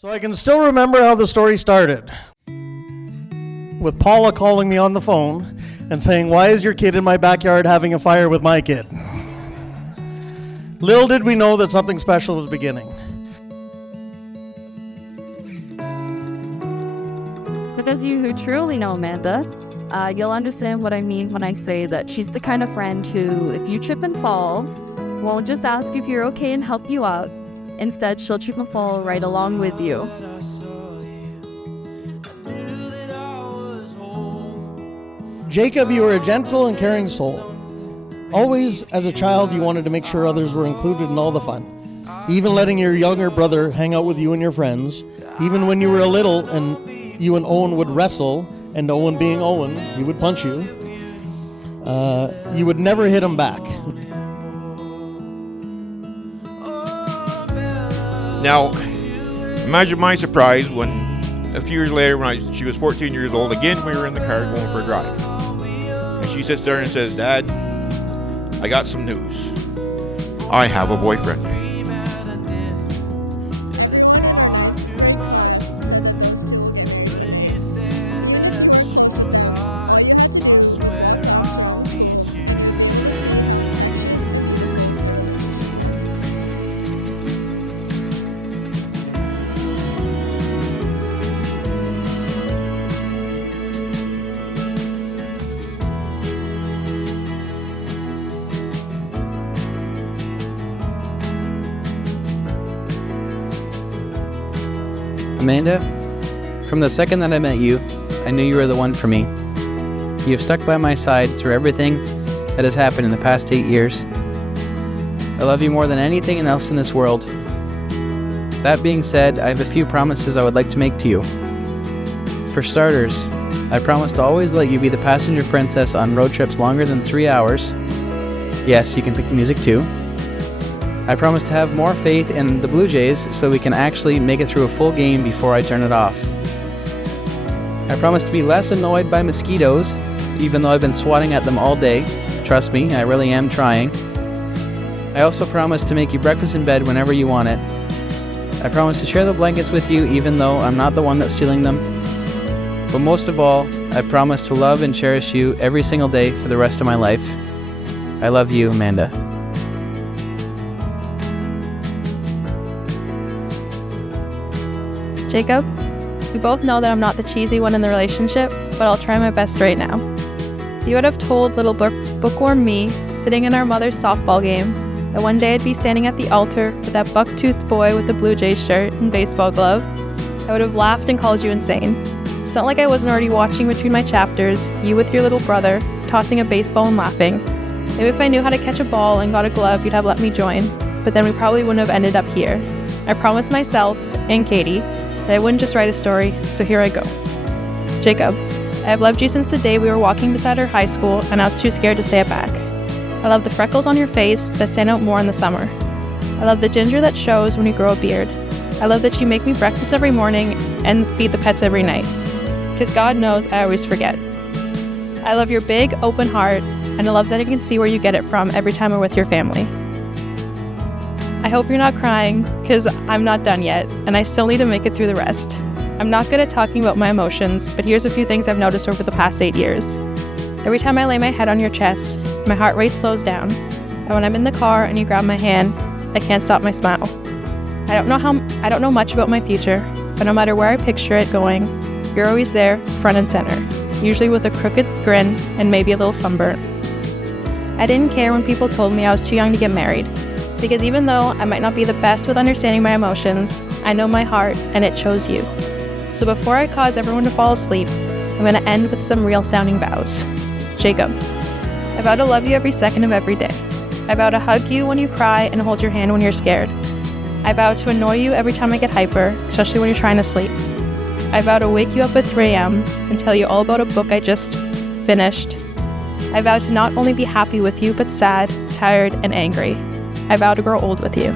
So I can still remember how the story started, with Paula calling me on the phone and saying, "Why is your kid in my backyard having a fire with my kid?" Little did we know that something special was beginning. For those of you who truly know Amanda, you'll understand what I mean when I say that she's the kind of friend who, if you trip and fall, won't just ask if you're okay and help you out. Instead, she'll trip and fall right along with you. Jacob, you are a gentle and caring soul. Always, as a child, you wanted to make sure others were included in all the fun. Even letting your younger brother hang out with you and your friends. Even when you were a little and you and Owen would wrestle, and Owen being Owen, he would punch you. You would never hit him back. Now, imagine my surprise when a few years later, when she was 14 years old, again we were in the car going for a drive. And she sits there and says, "Dad, I got some news. I have a boyfriend." Everyone in our 9th grade class said that those two will get married one day. Even if you weren't close with them, all you had to do was walk laps around the school and you would be able to see how infectious and beautiful their relationship was. Amanda, from the second that I met you, I knew you were the one for me. You have stuck by my side through everything that has happened in the past 8 years. I love you more than anything else in this world. That being said, I have a few promises I would like to make to you. For starters, I promise to always let you be the passenger princess on road trips longer than 3 hours. Yes, you can pick the music too. I promise to have more faith in the Blue Jays so we can actually make it through a full game before I turn it off. I promise to be less annoyed by mosquitoes, even though I've been swatting at them all day. Trust me, I really am trying. I also promise to make you breakfast in bed whenever you want it. I promise to share the blankets with you even though I'm not the one that's stealing them. But most of all, I promise to love and cherish you every single day for the rest of my life. I love you, Amanda. Jacob, we both know that I'm not the cheesy one in the relationship, but I'll try my best right now. You would have told little bookworm me, sitting in our mother's softball game, that one day I'd be standing at the altar with that buck-toothed boy with the Blue Jays shirt and baseball glove. I would have laughed and called you insane. It's not like I wasn't already watching between my chapters, you with your little brother, tossing a baseball and laughing. Maybe if I knew how to catch a ball and got a glove, you'd have let me join, but then we probably wouldn't have ended up here. I promised myself, and Katie, that I wouldn't just write a story, so here I go. Jacob, I have loved you since the day we were walking beside our high school and I was too scared to say it back. I love the freckles on your face that stand out more in the summer. I love the ginger that shows when you grow a beard. I love that you make me breakfast every morning and feed the pets every night. Because God knows I always forget. I love your big, open heart, and I love that I can see where you get it from every time we're with your family. I hope you're not crying, because I'm not done yet, and I still need to make it through the rest. I'm not good at talking about my emotions, but here's a few things I've noticed over the past 8 years. Every time I lay my head on your chest, my heart rate slows down, and when I'm in the car and you grab my hand, I can't stop my smile. I don't know much about my future, but no matter where I picture it going, you're always there, front and center, usually with a crooked grin and maybe a little sunburn. I didn't care when people told me I was too young to get married, because even though I might not be the best with understanding my emotions, I know my heart and it chose you. So before I cause everyone to fall asleep, I'm going to end with some real sounding vows. Jacob, I vow to love you every second of every day. I vow to hug you when you cry and hold your hand when you're scared. I vow to annoy you every time I get hyper, especially when you're trying to sleep. I vow to wake you up at 3 a.m. and tell you all about a book I just finished. I vow to not only be happy with you, but sad, tired, and angry. I vow to grow old with you.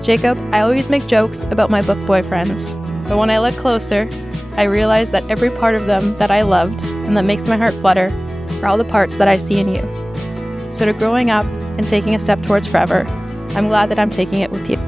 Jacob, I always make jokes about my book boyfriends, but when I look closer, I realize that every part of them that I loved and that makes my heart flutter are all the parts that I see in you. So to growing up and taking a step towards forever, I'm glad that I'm taking it with you.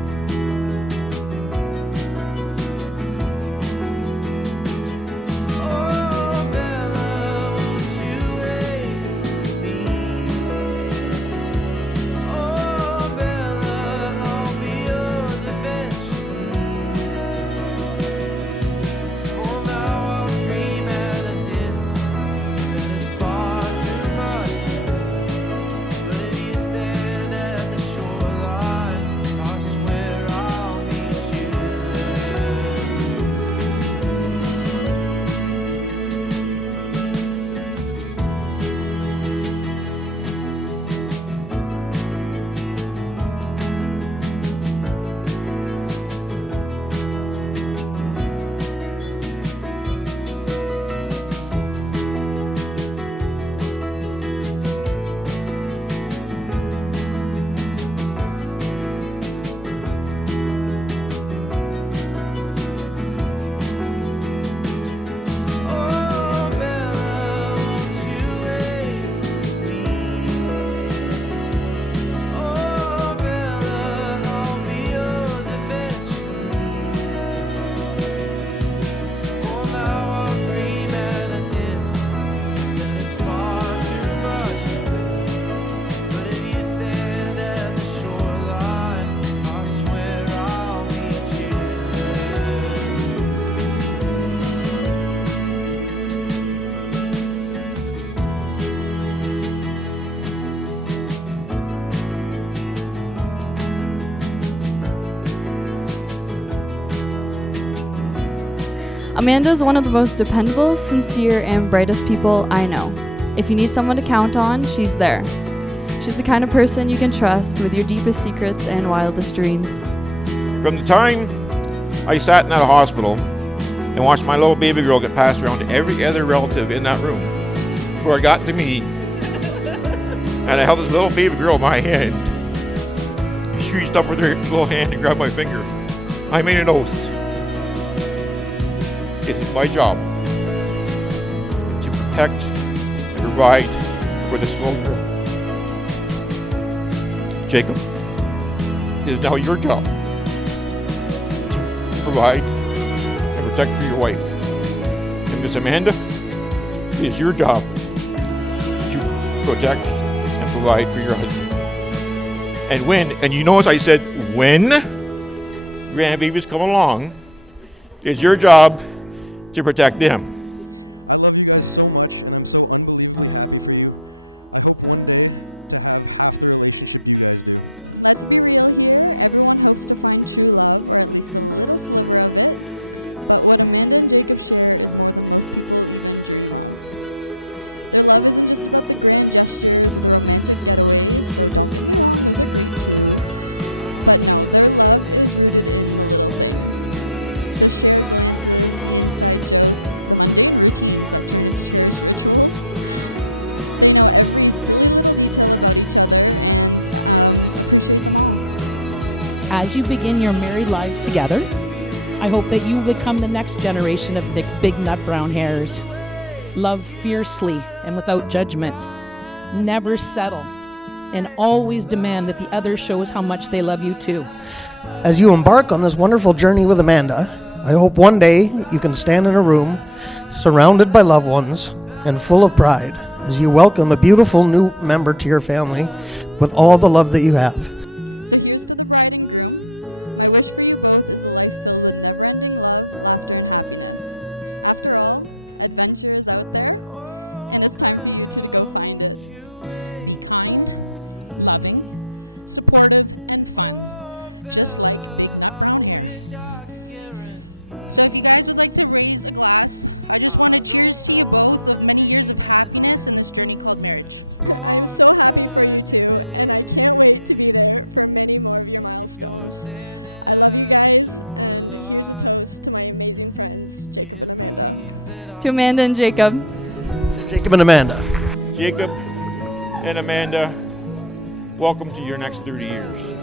Amanda is one of the most dependable, sincere, and brightest people I know. If you need someone to count on, she's there. She's the kind of person you can trust with your deepest secrets and wildest dreams. From the time I sat in that hospital and watched my little baby girl get passed around to every other relative in that room, before I got to me, and I held this little baby girl in my hand. She reached up with her little hand and grabbed my finger. I made an oath. It is my job to protect and provide for this little girl. Jacob, it is now your job to provide and protect for your wife. And Miss Amanda, it is your job to protect and provide for your husband. And you notice I said when grandbabies come along, it's your job to protect them. I love you guys so much, and I'm so unbelievably happy for you. I hope one day to have half the relationship you guys do. Let's be real here. Everyone hopes to find true love, or at least a little sliver of it. But what Amanda and Jacob share is more than most people even dream of. Their love isn't just about the grand gestures or the romantic getaways, though don't get me wrong, those are great too. But no, their love is rooted in the little things. The shared glances, the inside jokes, the mundane routines that turn into cherished rituals. They know every silly little detail about each other and appreciate them all. As you begin your married lives together, I hope that you become the next generation of big nut brown hairs. Love fiercely and without judgment. Never settle. And always demand that the other shows how much they love you too. As you embark on this wonderful journey with Amanda, I hope one day you can stand in a room surrounded by loved ones and full of pride as you welcome a beautiful new member to your family with all the love that you have. So here's to the bride and groom. My wish for you both is a life filled with never-ending love, laughter, and happiness. After all, adventure is out there, and it's time for you two to go find it. Be kind, loving, supportive, and fun, just like big nut brown hair. So if you guys would like to raise a glass, I just want to cheers to you both of many years of happiness in this journey called marriage. I am so happy for you two, and I can't wait to be there for many more of your milestones. I love you guys, and here's a toast to my amazing friends, Jacob and Amanda. To Amanda and Jacob. Jacob and Amanda. Jacob and Amanda, welcome to your next 30 years.